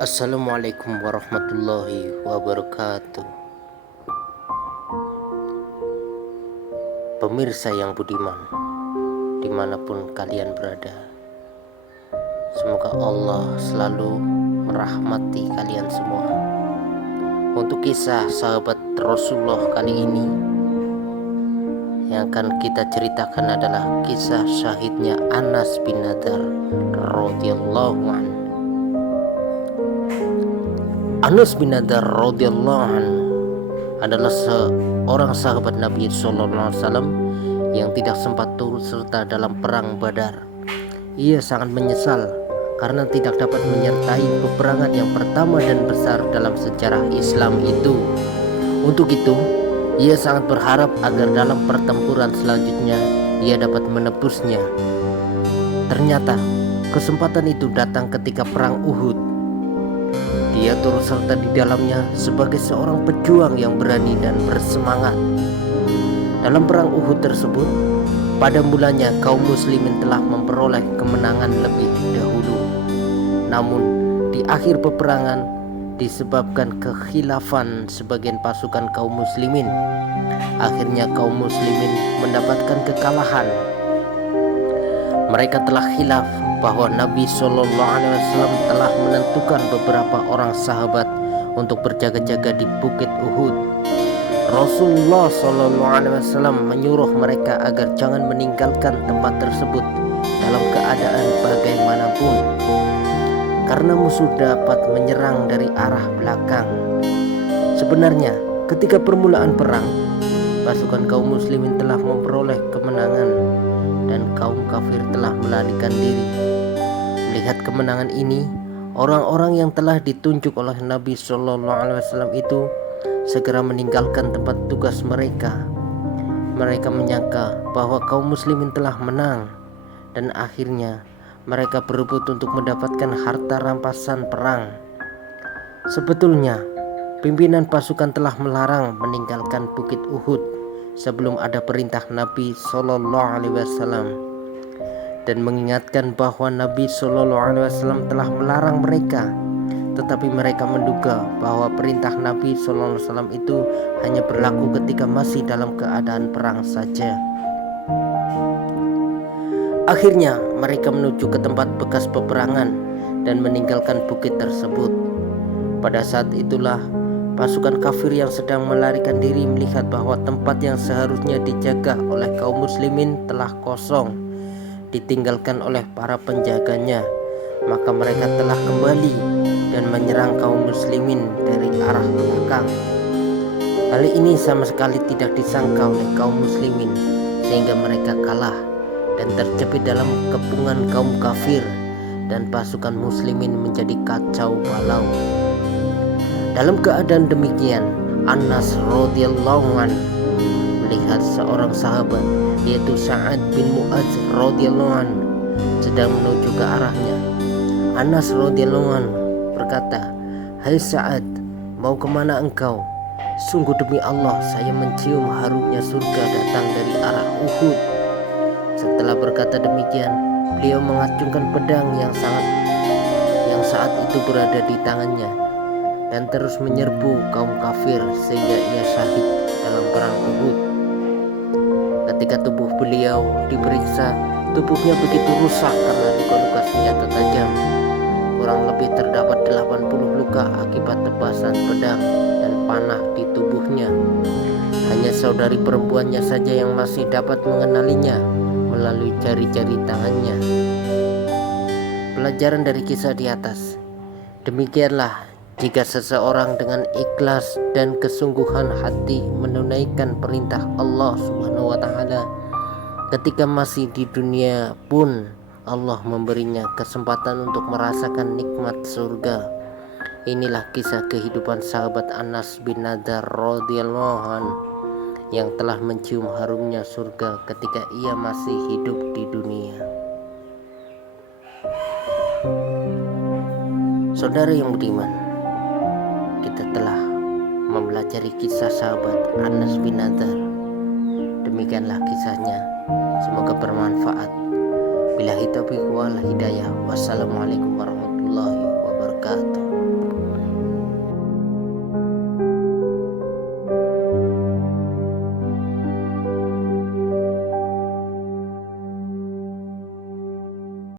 Assalamualaikum warahmatullahi wabarakatuh. Pemirsa yang budiman, dimanapun kalian berada, semoga Allah selalu merahmati kalian semua. Untuk kisah sahabat Rasulullah kali ini, yang akan kita ceritakan adalah kisah syahidnya Anas bin Nadar radhiyallahu anhu. Anas bin Nadar radhiyallahu anhu adalah seorang sahabat Nabi sallallahu alaihi wasallam yang tidak sempat turut serta dalam perang Badar. Ia sangat menyesal karena tidak dapat menyertai peperangan yang pertama dan besar dalam sejarah Islam itu. Untuk itu, ia sangat berharap agar dalam pertempuran selanjutnya ia dapat menebusnya. Ternyata kesempatan itu datang ketika perang Uhud. Dia turut serta di dalamnya sebagai seorang pejuang yang berani dan bersemangat. Dalam perang Uhud tersebut, pada mulanya kaum muslimin telah memperoleh kemenangan lebih dahulu. Namun, di akhir peperangan disebabkan kekhilafan sebagian pasukan kaum muslimin, akhirnya kaum muslimin mendapatkan kekalahan. Mereka telah khilaf bahwa Nabi Shallallahu Alaihi Wasallam telah menentukan beberapa orang sahabat untuk berjaga-jaga di bukit Uhud. Rasulullah Shallallahu Alaihi Wasallam menyuruh mereka agar jangan meninggalkan tempat tersebut dalam keadaan bagaimanapun, karena musuh dapat menyerang dari arah belakang. Sebenarnya, ketika permulaan perang, pasukan kaum muslimin telah memperoleh kemenangan dan kaum kafir telah melarikan diri. Melihat kemenangan ini, orang-orang yang telah ditunjuk oleh Nabi Shallallahu Alaihi Wasallam itu segera meninggalkan tempat tugas mereka. Mereka menyangka bahwa kaum muslimin telah menang, dan akhirnya mereka berebut untuk mendapatkan harta rampasan perang. Sebetulnya, pimpinan pasukan telah melarang meninggalkan bukit Uhud sebelum ada perintah Nabi Shallallahu Alaihi Wasallam, dan mengingatkan bahwa Nabi Shallallahu Alaihi Wasallam telah melarang mereka. Tetapi mereka menduga bahwa perintah Nabi Shallallahu Alaihi Wasallam itu hanya berlaku ketika masih dalam keadaan perang saja. Akhirnya mereka menuju ke tempat bekas peperangan dan meninggalkan bukit tersebut. Pada saat itulah pasukan kafir yang sedang melarikan diri melihat bahwa tempat yang seharusnya dijaga oleh kaum muslimin telah kosong, ditinggalkan oleh para penjaganya. Maka mereka telah kembali dan menyerang kaum muslimin dari arah belakang. Hal ini sama sekali tidak disangka oleh kaum muslimin, sehingga mereka kalah dan terjepit dalam kepungan kaum kafir, dan pasukan muslimin menjadi kacau balau. Dalam keadaan demikian, Anas radhiyallahu anhu melihat seorang sahabat, yaitu Sa'ad bin Mu'adz radhiyallahu anhu, sedang menuju ke arahnya. Anas radhiyallahu anhu berkata, "Hai Sa'ad, mau kemana engkau? Sungguh demi Allah, saya mencium harumnya surga datang dari arah Uhud." Setelah berkata demikian, beliau mengacungkan pedang yang saat itu berada di tangannya dan terus menyerbu kaum kafir sehingga ia syahid dalam perang Uhud. Ketika tubuh beliau diperiksa, tubuhnya begitu rusak karena luka-luka senjata tajam. Kurang lebih terdapat 80 luka akibat tebasan pedang dan panah di tubuhnya. Hanya saudari perempuannya saja yang masih dapat mengenalinya melalui jari-jari tangannya. Pelajaran dari kisah di atas: demikianlah jika seseorang dengan ikhlas dan kesungguhan hati menunaikan perintah Allah Subhanahu wa taala ketika masih di dunia pun, Allah memberinya kesempatan untuk merasakan nikmat surga. Inilah kisah kehidupan sahabat Anas bin Nadar radhiyallahu anhu yang telah mencium harumnya surga ketika ia masih hidup di dunia. Saudara yang budiman, kita telah mempelajari kisah sahabat Anas bin Nadar. Demikianlah kisahnya, semoga bermanfaat. Billahi taufiq wal hidayah. Wassalamualaikum warahmatullahi wabarakatuh. wabarakatuh.